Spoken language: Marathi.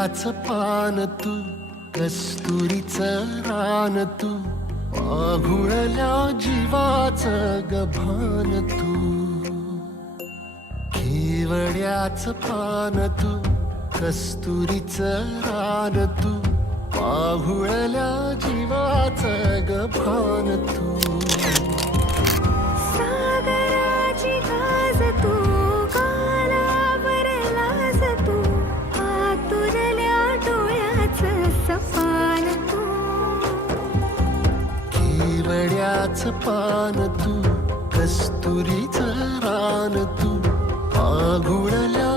केवड्याच पान तू, कस्तुरीचं रान तू, आघुळल्या जीवाचं गभान तू. केवड्याच पान तू, कस्तुरीचं रान तू, आघुळल्या जीवाचं गभान तू. सागराची गाज तू, कालावरलाज तू, आतुरल्या डोळ्याचं सपान तू. केवड्याच पान तू, कस्तुरीचं रान तू, आघुळल्या